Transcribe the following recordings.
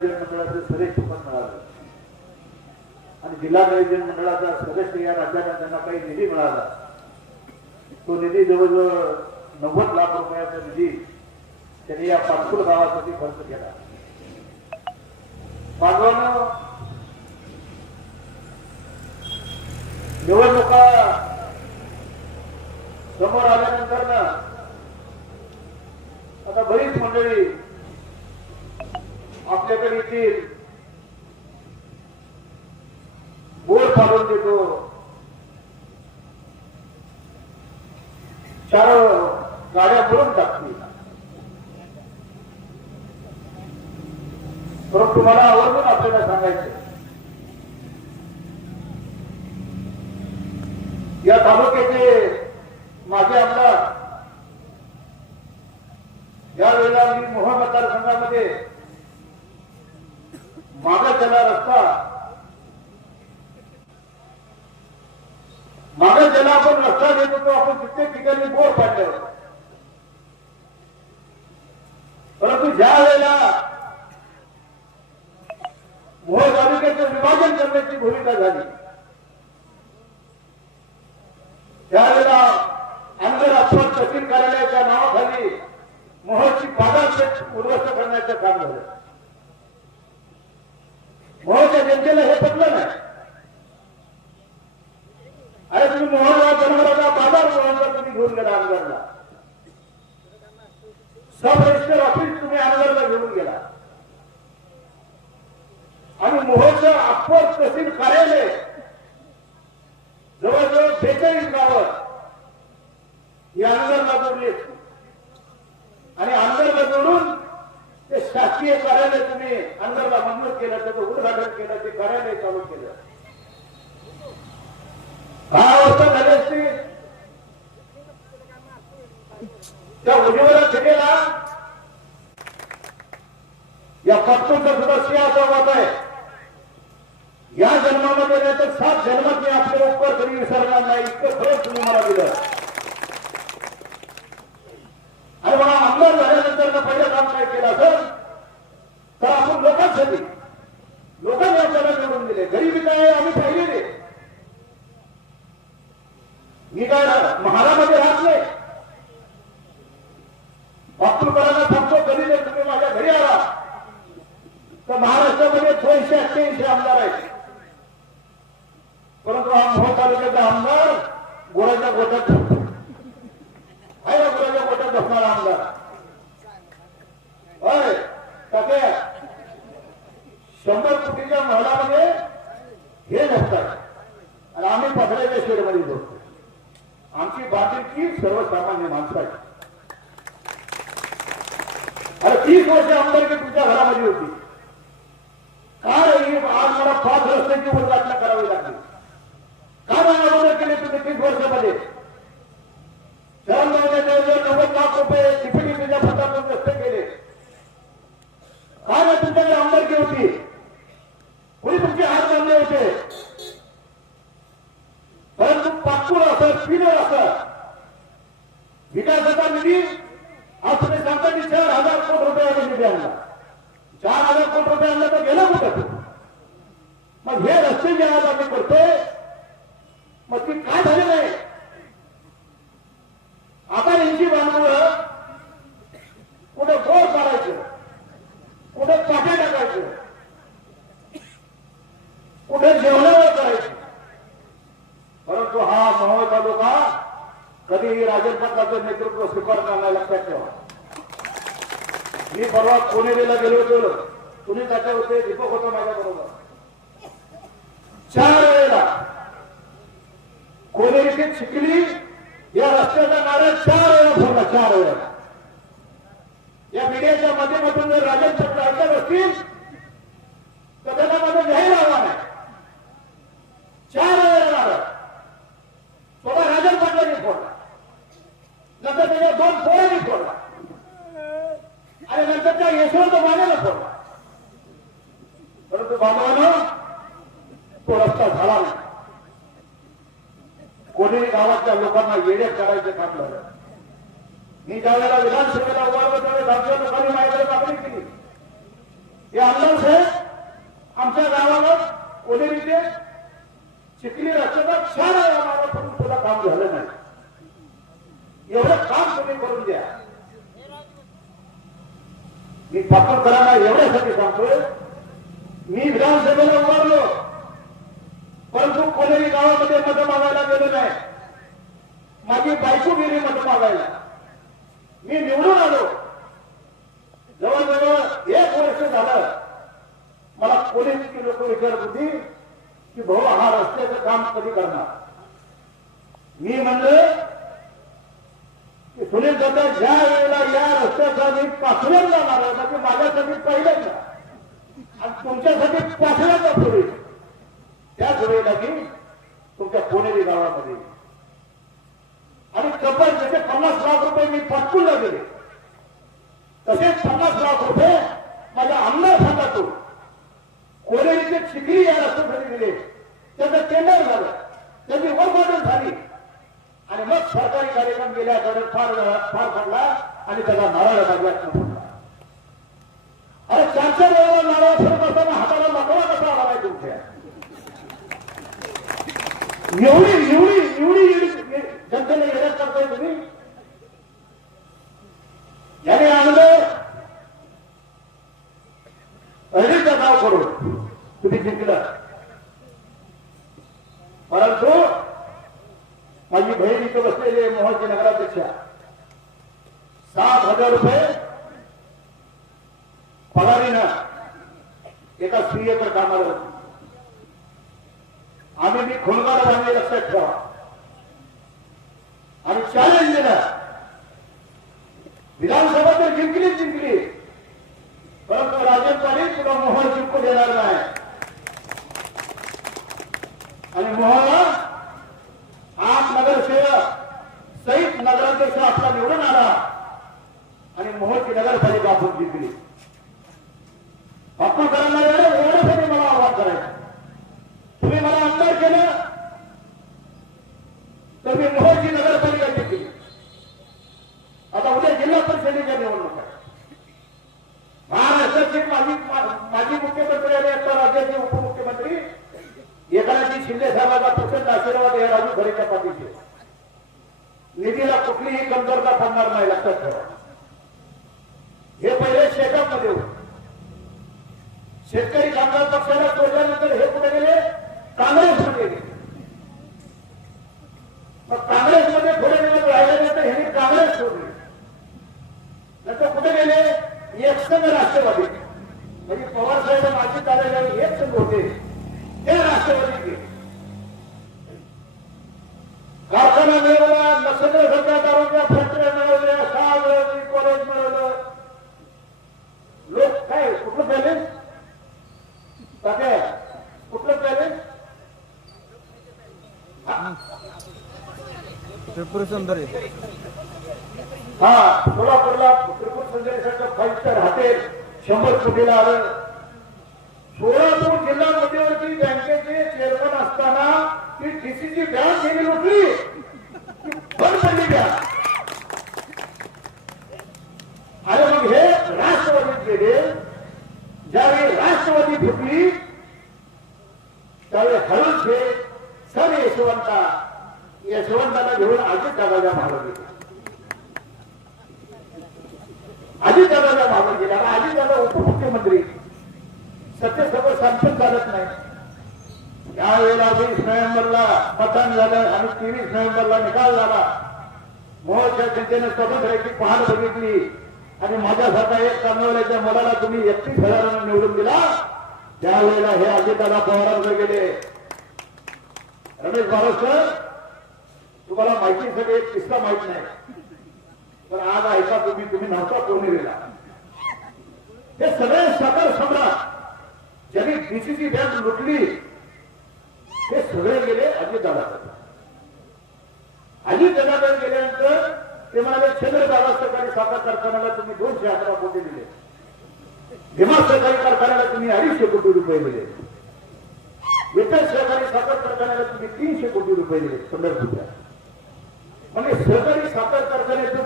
मंडळाचं सदस्य पण मिळालं आणि जिल्हा नियोजन मंडळाचा सदस्य या राज्याला त्यांना काही निधी मिळाला. तो निधी जवळजवळ 90 लाख रुपयाचा निधी त्यांनी या पाचपूर गावासाठी खर्च केला. बांधवांनो, निवडणुका समोर आल्यानंतर ना आता बरीच मंडळी आपल्याकडे येतील, बोर्ड फाडून देतो, 4 गाड्या बोलून टाकतील. परंतु तुम्हाला आवर्जून आपल्याला सांगायचं, या तालुक्याचे माझे आमदार यावेळेला मी मोहोळ मतदारसंघामध्ये मागे ज्याला रस्ता, मागे ज्याला आपण रस्ता देत होतो, आपण कित्येक ठिकाणी बोर पाडले होते. परंतु ज्या वेळेला मोहोळ तालुक्याचं विभाजन करण्याची भूमिका झाली, त्यावेळेला अंदर अस्वल तहसील कार्यालयाच्या नावाखाली मोहोळची बाजारपेठ उद्ध्वस्त करण्याचं काम झालं. मोहोळच्या जनतेला हे पटलं नाही. अरे तुम्ही मोहोळला जनावरांचा बाजार मोहोळचा तुम्ही घेऊन गेला आमदारला, सब रजिस्टर ऑफिस तुम्ही आमदारला घेऊन गेला आणि मोहोळचं अप्पर तहसील कार्यालय जवळजवळ 42 गावं ही आमदारला जोडली आणि आमदारला जोडून ते शासकीय कार्यालय तुम्ही आमदारला मंजूर केलं, त्याचं उद्घाटन केलं, ते कार्यालय चालू केलं. काय अवस्था झाली असती त्या उज्ज्वला खेळेला. या पाचपूरचा सुद्धा सिंहाचा वाद आहे. या जन्मामध्ये नाही तर 7 जन्मात मी आपले उपकार कधी विसरणार नाही, इतकं खरंच तुम्ही मला दिलं. आणि मला आमदार झाल्यानंतर पहिलं काम काय केलं असेल तर आपण लोकांसाठी, लोकांनी आपल्याला निवडून दिले. गरीबी काय आम्ही पाहिलेले. मी काय महारामध्ये राहत नाही, वास्तूकरांना सांगतो, कधी जर तुम्ही माझ्या घरी आला तर महाराष्ट्रामध्ये 288 आमदार आहेत. परंतु हा मोहोळ तालुक्याचा आमदार गोळ्याच्या गोट्यात आहे ना, गोळ्याच्या गोट्यात बसणारा आमदार. होय टाके 100 कोटीच्या महलामध्ये हे नसतात आणि आम्ही पसऱ्याच्या शेडमध्ये बसतो. आमची बाकीची सर्वसामान्य माणसं आहेत. अरे 30 वर्ष आमदारकी तुमच्या घरामध्ये होती. काय आज मला 5 रस्त्याची उद्घाटना करावी लागली. काय अगोदर केले तुम्ही 30 वर्षामध्ये? शहर महिन्याच्या 90 लाख रुपये डीपीडीपीच्या फंडातून रस्ते केले. काय ना तुमच्याकडे आमदारकी होती, कोणी तुमचे हात बांधले होते. परंतु पाचपूर असं, पिनर असं विकासाचा निधी आज तुम्ही सांगता की 4,000 कोटी रुपयाचा निधी आणला. 4,000 कोटी रुपये आणला तर गेला कुठं? मग हे रस्ते जे आज आम्ही करतोय, मग ती काय झाले नाही. आता यांची बांधवं कुठे बोर काढायचं, कुठे पाट्या टाकायचं, कुठे जेवणावर करायचं. परंतु हा मोहोळ तालुका कधीही राजन पाटलांचं नेतृत्व स्वीकारणार नाही, लक्षात ठेवा. मी परवा कोणेरीला गेलो होतो, तुम्ही त्याच्या होते, दीपक होतो माझ्या बरोबर. 4 वेळेला कोणेरी ते चिखली या रस्त्याचा नारळ 4 वेळा फोडला. 4 वेळा. या मीडियाच्या माध्यमातून जर राजन पाटील ऐकत असतील तर त्यांना माझं जाहीर आव्हान आहे. 4 वेळेला नारळ स्वतः राजन पाटलांनी फोडला, नंतर त्याच्या 2 पोरांनी फोडला आणि नंतर त्या यशवंत मानेला फोडला. परंतु बाबांनो तो रस्ता झाला नाही. कोणी गावातल्या लोकांना येड्यात करायचं काम झालं. मी ज्यावेळेला विधानसभेला उभारलो त्यावेळेस आमच्या लोकांनी माझ्याकडे मागणी केली, हे आमदार साहेब आमच्या गावाला कोलेरीचे चिखली रस्त्याचा 4 वेळा मारा करून सुद्धा काम झालं नाही. एवढं काम तुम्ही करून द्या. मी पापडकरांना एवढ्यासाठी सांगतोय, मी विधानसभेला उभारलो परंतु कोलेरी गावामध्ये मतं मागायला गेलो नाही. माझी बायको गेली मतं मागायला. मी निवडून आलो. जवळजवळ 1 वर्ष झालं मला कोलेरीची लोक विचारत होती की भाऊ हा रस्त्याचं काम कधी करणार. मी म्हणलं की सुनील दादा ज्या वेळेला या रस्त्याचा मी पाचव्यांदा जाणार म्हणजे माझ्यासाठी पहिल्यांदा आणि तुमच्यासाठी 5व्यांदा पुढे त्याच वेळेला मी तुमच्या कोणेरी गावामध्ये आणि तब्बल जसे 50 लाख रुपये मी पाठवून गेले तसेच 50 लाख रुपये माझ्या आमदार फंडातून कोलेरीचे चिखली या रस्त्यासाठी दिले. त्याचं टेंडर झालं, त्याची वर्गवाटप झाली आणि मग सरकारी कार्यक्रम गेल्याकडे फार पडला आणि त्याला नारळ लागला. अरे 4 वेळेला नारळ फिरत असताना हाताला मागवा कसा आला नाही तुमच्या. एवढी जनतेने येण्यात करतोय तुम्ही. याने आणलं अडीचं नाव करून तुम्ही जिंकलं. परंतु माझी बहीण इथं बसलेले मोहनची नगराध्यक्षा 7,000 रुपये पगारीनं एका स्त्रियेकडे कामाला होती. आम्ही मी खोलगार बांधले लक्षात ठेवा आणि चॅलेंज दिलं. विधानसभा तर जिंकली परंतु राजन पाटील तुला मोहन जिंकू देणार नाही. आणि मोहन आम नगरसेवक सहित नगराध्यक्ष आपला निवडून आला आणि मोहनची नगरपालिका आपण जिंकली. आपण करायला एवढ्यासाठी मला आवाहन करायचं. तुम्ही मला आमदार केलं तर मी मोहनची नगरपालिका जिंकली. आता उद्या जिल्हा परिषदेच्या निवडणूक आहे. महाराष्ट्राचे माजी मुख्यमंत्री आणि आता राज्याचे उपमुख्यमंत्री एकनाथजी शिंदे साहेबांचा प्रचंड आशीर्वाद या राजू खरेच्या पाठीशी. निधीला कुठलीही कमतरता पडणार नाही लक्षात ठेवा. हे पहिले शेकाप मध्ये होते. शेतकरी कामगार पक्षाला तोडल्यानंतर हे कुठे गेले? काँग्रेसमध्ये गेले. मग काँग्रेसमध्ये थोडे दिवस राहिल्यानंतर ह्यांनी काँग्रेस सोडली. नंतर कुठे गेले? एक संघ राष्ट्रवादी. म्हणजे पवार साहेब माझी कार्यालय एक संघ होते ते राष्ट्रवादी गेले. कारखाना मिळवला, नक्षत्र सरकार आरोग्य फॅक्टऱ्या मिळवल्या, शाळा मिळवली, कॉलेज मिळवलं. लोक काय कुठलं बॅलेन्स कुठलं बॅलेन्स त्रिपुर सुंदरी सोलापूरला त्रिपुर सुंदरीसाठी 5 स्टार हॉटेल 100 कोटीला आलं. सोलापूर जिल्हा मध्यवर्ती बँकेचे चेअरमन असताना ती डीसीची बँक गेली लुटली बंद पडली बँक. आणि मग हे राष्ट्रवादीत गेले. ज्यावेळी राष्ट्रवादी फुटली त्यावेळी हळूच हे सर यशवंताला घेऊन अजितदादाच्या मागे गेले. अजितदादाच्या मागे गेले. आता अजितदादा उपमुख्यमंत्री सत्तेसोबत संपत चालत नाही. यावेळेला 20 नोव्हेंबरला मतदान झालं आणि 23 नोव्हेंबरला निकाल झाला. मोहनच्या जनतेने स्वातंत्र्याची पहाट बघितली आणि माझ्यासारखा एक कामवाल्याच्या मुलाला तुम्ही 31,000 निवडून दिला. त्यावेळेला हे अजितदादा पवारांकडे गेले. रमेश बारोसकर तुम्हाला माहितीसाठी एक किस्सा माहित नाही पण आज ऐका तुम्ही नव्हता कोणीला. हे सगळे साखर सम्राट ज्यांनी डीसीसी बँक लुटली हे सगळे गेले अजितदादाकडे. अजितदादाकडे गेल्यानंतर ते म्हणाले चंद्रदादा सहकारी साखर कारखान्याला तुम्ही 211 कोटी दिले. भीमा सहकारी कारखान्याला तुम्ही 250 कोटी रुपये दिले. विठ्ठल सहकारी साखर कारखान्याला तुम्ही 300 कोटी रुपये दिले. पंढरपूरच्या म्हणजे सहकारी साखर कारखान्याचं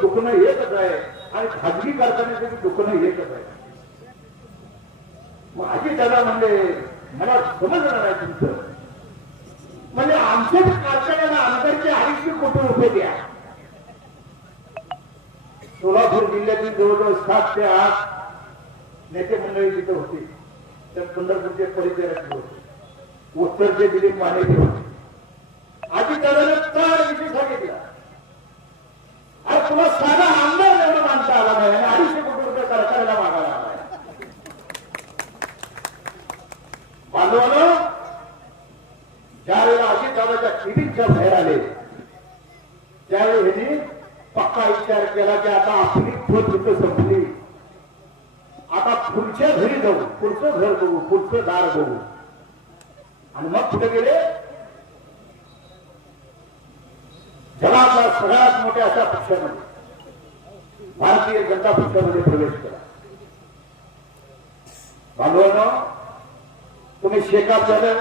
दुखणं एकच आहे आणि खाजगी कारखान्याचं दुखणं एकच आहे. माझी दादा म्हणले मला समजलं नाही तुमचं, म्हणजे आमच्याच कारखान्याला आमदारचे 250 कोटी रुपये द्या. सोलापूर जिल्ह्यातील जवळजवळ 7 ते 8 नेते मंडळी तिथे होती. तर पंढरपूरचे परिचारक होते, उत्तरचे दिलीप मानेचे होते. आधी दादाने चार विषय सांगितला. अरे तुला साधा आमदार एवढं मानता आला नाही आणि 250 कोटी रुपये कारखान्याला मागायला आलाय. बांधवानं ज्यावेळेला अजित दादाच्या टीव्हीच्या बाहेर आले त्यावेळी ह्यांनी पक्का विचार केला की आता आपली खोत इथं संपली, आता पुढच्या घरी जाऊ, पुढचं घर बघू, पुढचं दार बघू. आणि मग कुठे गेले? जगातल्या सगळ्यात मोठ्या अशा पक्षामध्ये भारतीय जनता पक्षामध्ये प्रवेश केला. बांधवांनो, तुम्ही शेकाप झालं,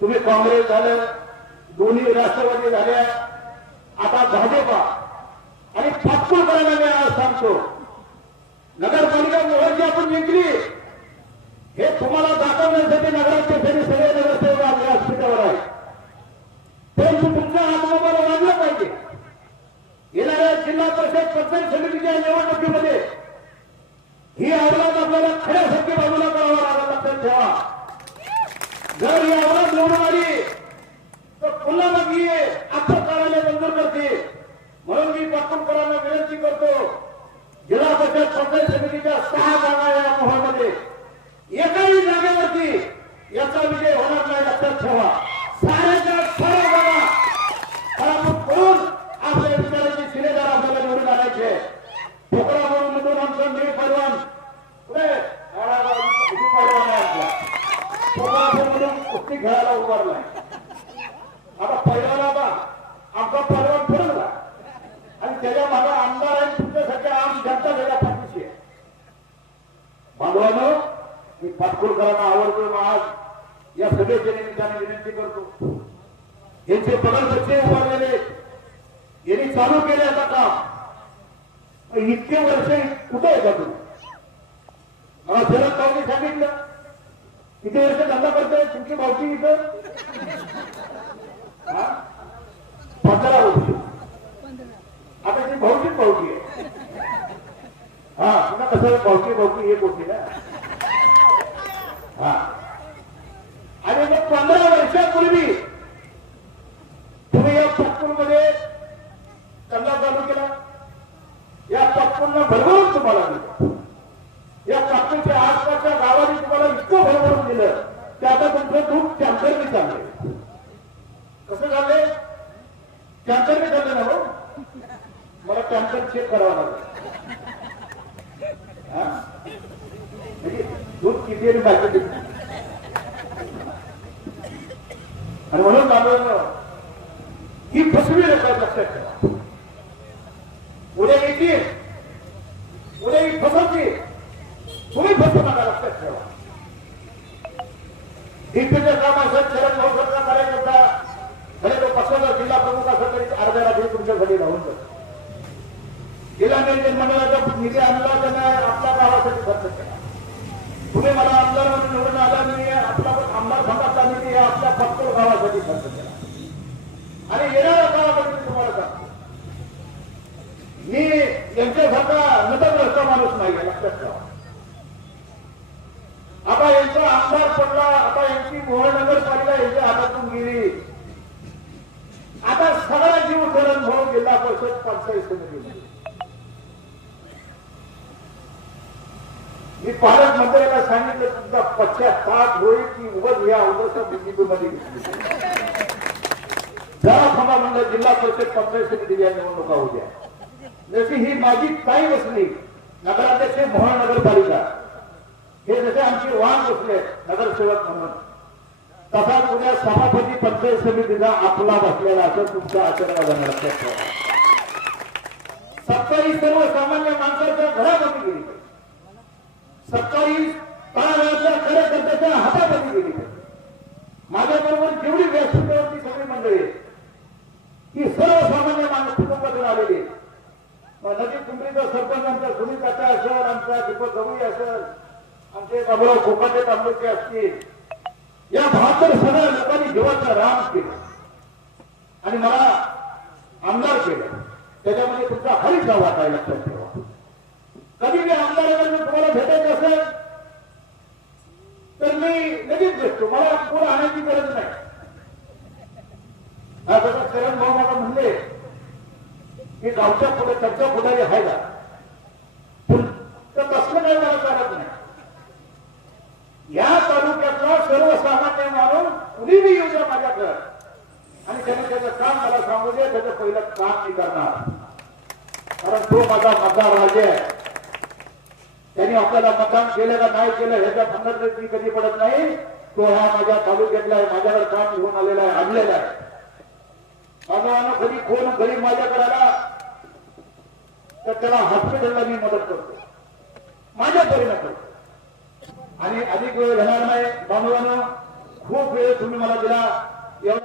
तुम्ही काँग्रेस झालं, दोन्ही राष्ट्रवादी झाल्या, आता भाजपा आणि फाटकूळ करायला मी आज सांगतो, नगरपालिका मोहरची आपण जिंकली हे तुम्हाला दाखवण्यासाठी नगराध्यक्षांनी सगळे नगरसेवक आपल्या व्यासपीठावर आहे. परंतु तुमच्या आत्मबल वाढलं पाहिजे. येणाऱ्या जिल्हा परिषद पंचायत समितीच्या निवडणुकीमध्ये ही अवलाद आपल्याला खऱ्या सत्य बाजूला करावा लागला. लक्षात ठेवा, जर ही अवलाद निवडून आली तर पुन्हा मग ही अख्खं कार्यालय मंजूर करते. म्हणून मी पाटणकरांना विनंती करतो, जिल्हा परिषद पंचायत समितीच्या 6 जागा या मोहमध्ये एकाही जागेवरती याचा विजय होणार नाही. लक्षात ठेवा, साऱ्याच्या सर्व जागा पराभूत करून आपल्या विचाराचे शिलेदार आपल्याला निवडून आणायचे. ठोकरा म्हणून निवडून आमचं मी पैलवान पुढे पैलवान आहे आपला ठोकरा म्हणून कुस्ती खेळायला उभारलाय. आता पहिल्याला बा आमचा पैलवान फिरवला आणि त्याच्या मागे आमदार आहे तुमच्यासाठी आम जनता वेगळ्या पाठीशी आहे. बांधवांनो, मी पाटकुळकरांना आवडतो. आज या सभेच्या निमित्ताने विनंती करतो, यांचे पदाध्यक्ष उभारलेले यांनी चालू केले आता काम. इतके वर्ष कुठे आहे का तुम्ही? मला शरद पवारनी सांगितलं किती वर्ष धंदा करतोय तुमची भावकी इथं? 15 वर्ष. आता ती भाऊचीच भावकी आहे. हा, पुन्हा कसं भावकी एक होती ना. हा, आणि मग 15 वर्षापूर्वी तुम्ही या पाटपूरमध्ये धंदा चालू केला. या पाटपूरला भरभरून तुम्हाला दिलं. या पाटपूरच्या आसपासच्या गावाने तुम्हाला इतकं भरभरून दिलं की आता तुमचं दूध टँकरने चाललंय. कसं झालंय? टँकरने चाललं ना हो. मला टँकर चेक करावा लागेल. म्हणजे दूध किती आणि बाकी आणि म्हणून बांधवांनो, ही फसवी लोकांना लक्षात ठेवा. उद्या येतील, उद्या ही फसवतील, तुम्ही फसवू नका. लक्षात ठेवा, डीपीचं काम असेल, शरद पवारचा कार्यकर्ता भले तो पक्षाचा जिल्हा प्रमुख असेल तरी अर्ध्या रात्री तुमच्यासाठी राहून जातो. जिल्हा नियोजन मंडळाचा निधी आणला त्यांना आपल्या गावासाठी खर्च केला. तुम्ही मला आमदार म्हणून निवडून आला, मी आपला आमदार भागातला निधी आपल्या फक्त गावासाठी खर्च केला. आणि येणाऱ्या काळामध्ये मी तुम्हाला सांगतो, मी यांच्यासारखा नतग्रस्त माणूस नाही. लक्षात ठेवा, आता यांचा आमदार पडला, आता यांची मोहोळ नगरपालिका यांच्या हातातून गेली. आता सगळा जीव धरण म्हणून जिल्हा परिषद पंचायत समिती. मी पालक मंत्र्याला सांगितलं तुमचा पश्चाताप होईल की उभं या उभं निधीमध्ये जरा थांबा म्हणलं. जिल्हा परिषद पंचायत समिती या निवडणुका होत्या. जशी ही माझी ताई बसली नगराध्यक्ष मोहोळ नगरपालिका, हे जसे आमची वाहन बसले नगरसेवक म्हणून, तसाच उद्या सभापती पंचायत समितीचा आपला बसलेला असं तुमचा आशीर्वाद लक्षात ठेवा. सत्तारी सर्वसामान्य माणसाच्या घरामध्ये गेली, सत्तारी तळागाळातल्या कार्यकर्त्याच्या हातामध्ये गेली. माझ्याबरोबर जेवढी व्यासपीठावरती सगळी मंडळी ही सर्वसामान्य माणूस कुटुंबातून आलेली. नदी कुंभरीचा सरपंच आमचा सुनील काका असेल, आमचा दीपक गवळी असेल, आमचे बाबूराव कोकाटे तांबडे असतील, या 72 सगळ्या लोकांनी जीवाचं राम केलं आणि मला आमदार केलं. त्याच्यामध्ये तुमचा हरीचा वाटा आहे, लक्षात ठेवा. कधी मी आमदाराकडे तुम्हाला भेटायचं असेल तर मी लगेच भेटतो, मला कोण आणायची गरज नाही. आता करण भाऊ मला म्हणले की गावच्या पुढे चर्चा पुढारी आहे का, तर तसलं काही मला चालत नाही. या तालुक्यातला सर्वसामान्य माणूस कुणीही येऊ द्या माझ्याकडे आणि त्याने त्याचं काम मला सांगू दे, त्याचं पहिलं काम मी करणार. कारण तो माझा मतदार राजे आहे. त्यांनी आपल्याला मतदान केलं का नाही केलं ह्याच्या फंदात मी कधी पडत नाही. तो हा माझ्या तालुक्यातला आहे, माझ्याकडे काम घेऊन आलेला आहे, आणलेला आहे. माझा कधी कोण गरीब माझ्याकडे आला तर त्याला हॉस्पिटलला मी मदत करतो, माझ्या परीने करतो. आणि अधिक वेळ घेणार नाही. बांधवांनो, खूप वेळ तुम्ही मला दिला.